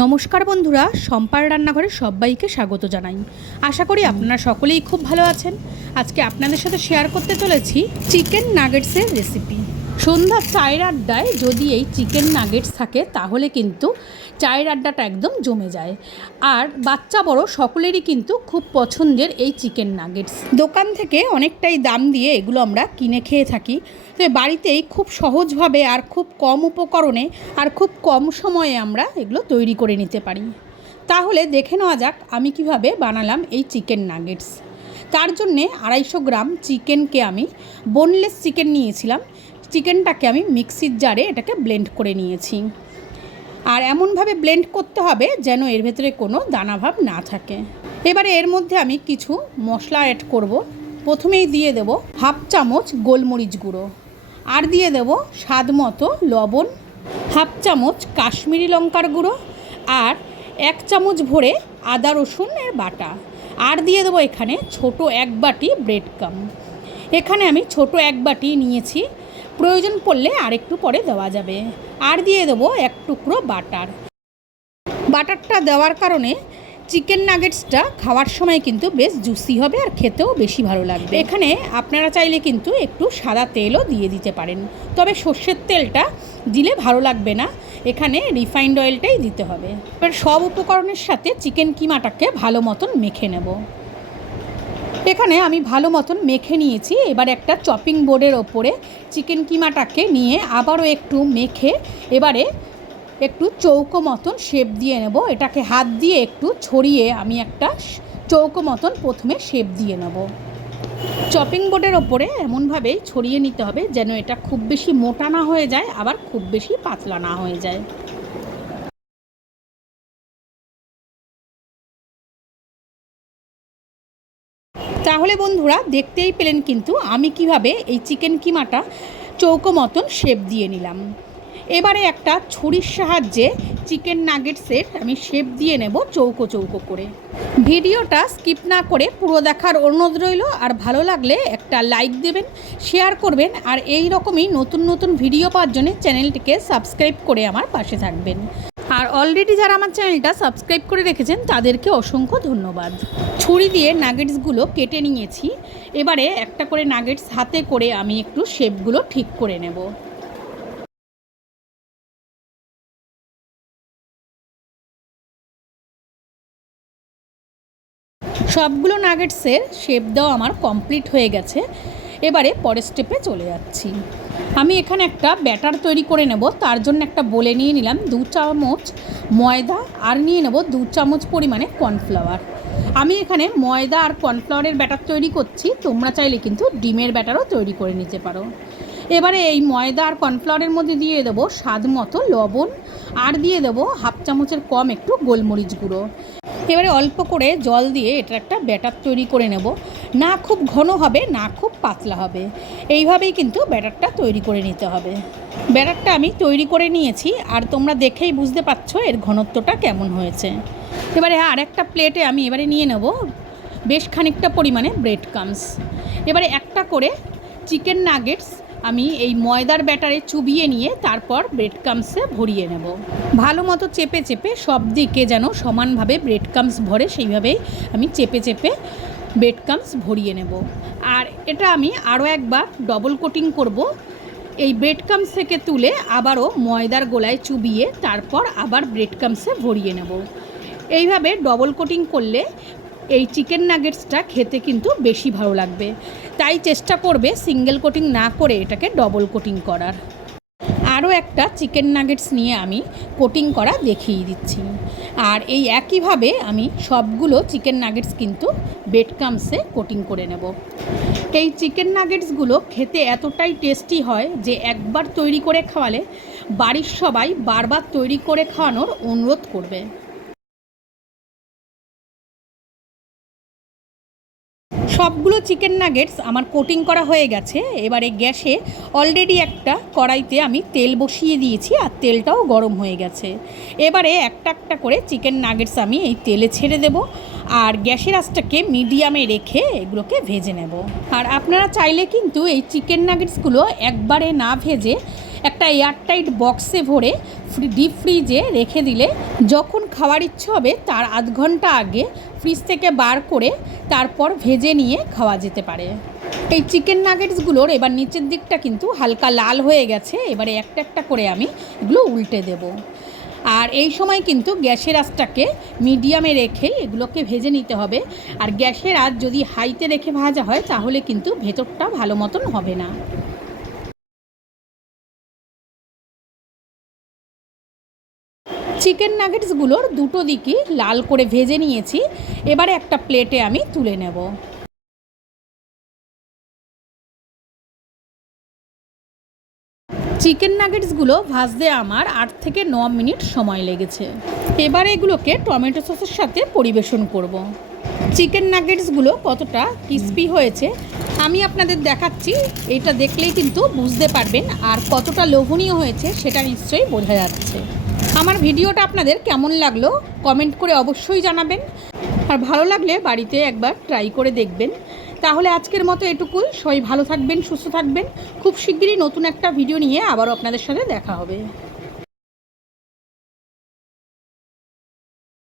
নমস্কার বন্ধুরা, সম্পার রান্নাঘরে সবাইকে স্বাগত জানাই। আশা করি আপনারা সকলেই খুব ভালো আছেন। আজকে আপনাদের সাথে শেয়ার করতে চলেছি চিকেন নাগেটসের রেসিপি। সন্ধ্যা চায়ের আড্ডায় যদি এই চিকেন নাগেটস থাকে তাহলে কিন্তু চায়ের আড্ডাটা একদম জমে যায়। আর বাচ্চা বড় সকলেরই কিন্তু খুব পছন্দের এই চিকেন নাগেটস। দোকান থেকে অনেকটাই দাম দিয়ে এগুলো আমরা কিনে খেয়ে থাকি, তো বাড়িতেই খুব সহজভাবে আর খুব কম উপকরণে আর খুব কম সময়ে আমরা এগুলো তৈরি করে নিতে পারি। তাহলে দেখে নেওয়া যাক আমি কিভাবে বানালাম এই চিকেন নাগেটস। তার জন্যে 250 গ্রাম চিকেনকে আমি বোনলেস চিকেন নিয়েছিলাম। চিকেনটাকে আমি মিক্সির জারে এটাকে ব্লেন্ড করে নিয়েছি। আর এমনভাবে ব্লেন্ড করতে হবে যেন এর ভেতরে কোনো দানাভাব না থাকে। এবারে এর মধ্যে আমি কিছু মশলা অ্যাড করব। প্রথমেই দিয়ে দেব হাফ চামচ গোলমরিচ গুঁড়ো, আর দিয়ে দেব স্বাদ মতো লবণ, হাফ চামচ কাশ্মীরি লঙ্কার গুঁড়ো, আর 1 চামচ ভরে আদা রসুনের বাটা, আর দিয়ে দেবো এখানে ছোট 1 বাটি ব্রেড ক্রাম্ব। এখানে আমি ছোট 1 বাটি নিয়েছি, প্রয়োজন পড়লে আরেকটু পরে দেওয়া যাবে। আর দিয়ে দেবো 1 টুকরো বাটার। বাটারটা দেওয়ার কারণে চিকেন নাগেটসটা খাওয়ার সময় কিন্তু বেশ জুসি হবে আর খেতেও বেশি ভালো লাগবে। এখানে আপনারা চাইলে কিন্তু একটু সাদা তেলও দিয়ে দিতে পারেন, তবে সর্ষের তেলটা দিলে ভালো লাগবে না, এখানে রিফাইন্ড অয়েলটাই দিতে হবে। এবার সব উপকরণের সাথে চিকেন কিমাটাকে ভালো মতন মেখে নেব। এখানে আমি ভালো মতন মেখে নিয়েছি। এবার একটা চপিং বোর্ডের ওপরে চিকেন কিমাটাকে নিয়ে আবারও একটু মেখে এবারে একটু চৌকো মতন শেপ দিয়ে নেব। এটাকে হাত দিয়ে একটু ছড়িয়ে আমি একটা চৌকো মতন প্রথমে শেপ দিয়ে নেব। চপিং বোর্ডের ওপরে এমনভাবেই ছড়িয়ে নিতে হবে যেন এটা খুব বেশি মোটা না হয়ে যায়, আবার খুব বেশি পাতলা না হয়ে যায়। তাহলে বন্ধুরা দেখতেই পেলেন কিন্তু আমি কিভাবে এই চিকেন কিমাটা চৌকো মতন শেপ দিয়ে নিলাম। এবারে একটা ছুরির সাহায্যে চিকেন নাগেটসের আমি শেপ দিয়ে নেব চৌকো চৌকো করে। ভিডিওটা স্কিপ না করে পুরো দেখার অনুরোধ রইল। আর ভালো লাগলে একটা লাইক দেবেন, শেয়ার করবেন, আর এই রকমই নতুন নতুন ভিডিও পাওয়ার জন্য চ্যানেলটিকে সাবস্ক্রাইব করে আমার পাশে থাকবেন। আর অলরেডি যারা আমার চ্যানেলটা সাবস্ক্রাইব করে রেখেছেন তাদেরকে অসংখ্য ধন্যবাদ। ছুরি দিয়ে নাগেটসগুলো কেটে নিয়েছি। এবারে একটা করে নাগেটস হাতে করে আমি একটু শেপগুলো ঠিক করে নেব। সবগুলো নাগেটসের শেপ দেওয়া আমার কমপ্লিট হয়ে গেছে। এবারে পরের স্টেপে চলে যাচ্ছি। আমি এখানে একটা ব্যাটার তৈরি করে নেব। তার জন্য একটা বলে নিয়ে নিলাম 2 চামচ ময়দা, আর নিয়ে নেব 2 চামচ পরিমাণে কর্নফ্লাওয়ার। আমি এখানে ময়দা আর কর্নফ্লাওয়ারের ব্যাটার তৈরি করছি, তোমরা চাইলে কিন্তু ডিমের ব্যাটারও তৈরি করে নিতে পারো। এবারে এই ময়দা আর কর্নফ্লাওয়ারের মধ্যে দিয়ে দেবো স্বাদ মতো লবণ, আর দিয়ে দেবো হাফ চামচের কম একটু গোলমরিচ গুঁড়ো। এবারে অল্প করে জল দিয়ে এটা একটা ব্যাটার তৈরি করে নেব। না খুব ঘন হবে, না খুব পাতলা হবে, এইভাবেই কিন্তু ব্যাটারটা তৈরি করে নিতে হবে। ব্যাটারটা আমি তৈরি করে নিয়েছি, আর তোমরা দেখেই বুঝতে পারছো এর ঘনত্বটা কেমন হয়েছে। এবারে আর একটা প্লেটে আমি এবারে নিয়ে নেব বেশ খানিকটা পরিমাণে ব্রেড ক্রাম্বস। এবারে একটা করে চিকেন নাগেটস আমি এই ময়দার ব্যাটারে চুবিয়ে নিয়ে তারপর ব্রেড ক্রাম্বসে ভরিয়ে নেব। ভালো মতো চেপে চেপে সব দিকে যেন সমানভাবে ব্রেড ক্রাম্বস ভরে, সেইভাবেই আমি চেপে চেপে ব্রেড ক্রাম্বস ভরিয়ে নেব। আর এটা আমি আরও একবার ডবল কোটিং করব। এই ব্রেড ক্রাম্বস থেকে তুলে আবারও ময়দার গোলায় চুবিয়ে তারপর আবার ব্রেড ক্রাম্বসে ভরিয়ে নেব। এইভাবে ডবল কোটিং করলে এই চিকেন নাগেটসটা খেতে কিন্তু বেশি ভালো লাগবে। তাই চেষ্টা করবে সিঙ্গেল কোটিং না করে এটাকে ডবল কোটিং করার। আরও একটা চিকেন নাগেটস নিয়ে আমি কোটিং করা দেখিয়ে দিচ্ছি। আর এই একইভাবে আমি সবগুলো চিকেন নাগেটস কিন্তু ব্রেড ক্রাম্বসে কোটিং করে নেব। এই চিকেন নাগেটসগুলো খেতে এতটাই টেস্টি হয় যে একবার তৈরি করে খাওয়ালে বাড়ির সবাই বারবার তৈরি করে খাওয়ানোর অনুরোধ করবে। সবগুলো চিকেন নাগেটস আমার কোটিং করা হয়ে গেছে। এবারে গ্যাসে অলরেডি একটা কড়াইতে আমি তেল বসিয়ে দিয়েছি, আর তেলটাও গরম হয়ে গেছে। এবারে একটা একটা করে চিকেন নাগেটস আমি এই তেলে ছেড়ে দেব, আর গ্যাসের আঁচটাকে মিডিয়ামে রেখে এগুলোকে ভেজে নেব। আর আপনারা চাইলে কিন্তু এই চিকেন নাগেটসগুলো একবারে না ভেজে একটা এয়ারটাইট বক্সে ভরে ডিপ ফ্রিজে রেখে দিলে যখন খাওয়ার ইচ্ছে হবে তার আধ ঘন্টা আগে ফ্রিজ থেকে বার করে তারপর ভেজে নিয়ে খাওয়া যেতে পারে। এই চিকেন নাগেটসগুলোর এবার নিচের দিকটা কিন্তু হালকা লাল হয়ে গেছে। এবারে একটা একটা করে আমি এগুলো উল্টে দেব। আর এই সময় কিন্তু গ্যাসের আঁচটাকে মিডিয়ামে রেখে এগুলোকে ভেজে নিতে হবে। আর গ্যাসের আঁচ যদি হাইতে রেখে ভাজা হয় তাহলে কিন্তু ভেতরটা ভালো মতন হবে না। চিকেন নাগেটসগুলোর দুটো দিকই লাল করে ভেজে নিয়েছি। এবারে একটা প্লেটে আমি তুলে নেব। চিকেন নাগেটসগুলো ভাজতে আমার 8 থেকে 9 মিনিট সময় লেগেছে। এবার এগুলোকে টমেটো সসের সাথে পরিবেশন করব। চিকেন নাগেটসগুলো কতটা ক্রিস্পি হয়েছে আমি আপনাদের দেখাচ্ছি। এটা দেখলেই কিন্তু বুঝতে পারবেন, আর কতটা লোভনীয় হয়েছে সেটা নিশ্চয়ই বোঝা যাচ্ছে। আমার ভিডিওটা আপনাদের কেমন লাগলো কমেন্ট করে অবশ্যই জানাবেন, আর ভালো লাগলে বাড়িতে একবার ট্রাই করে দেখবেন। তাহলে আজকের মতো এটুকুই। সবাই ভালো থাকবেন, সুস্থ থাকবেন। খুব শিগগিরই নতুন একটা ভিডিও নিয়ে আবারও আপনাদের সাথে দেখা হবে।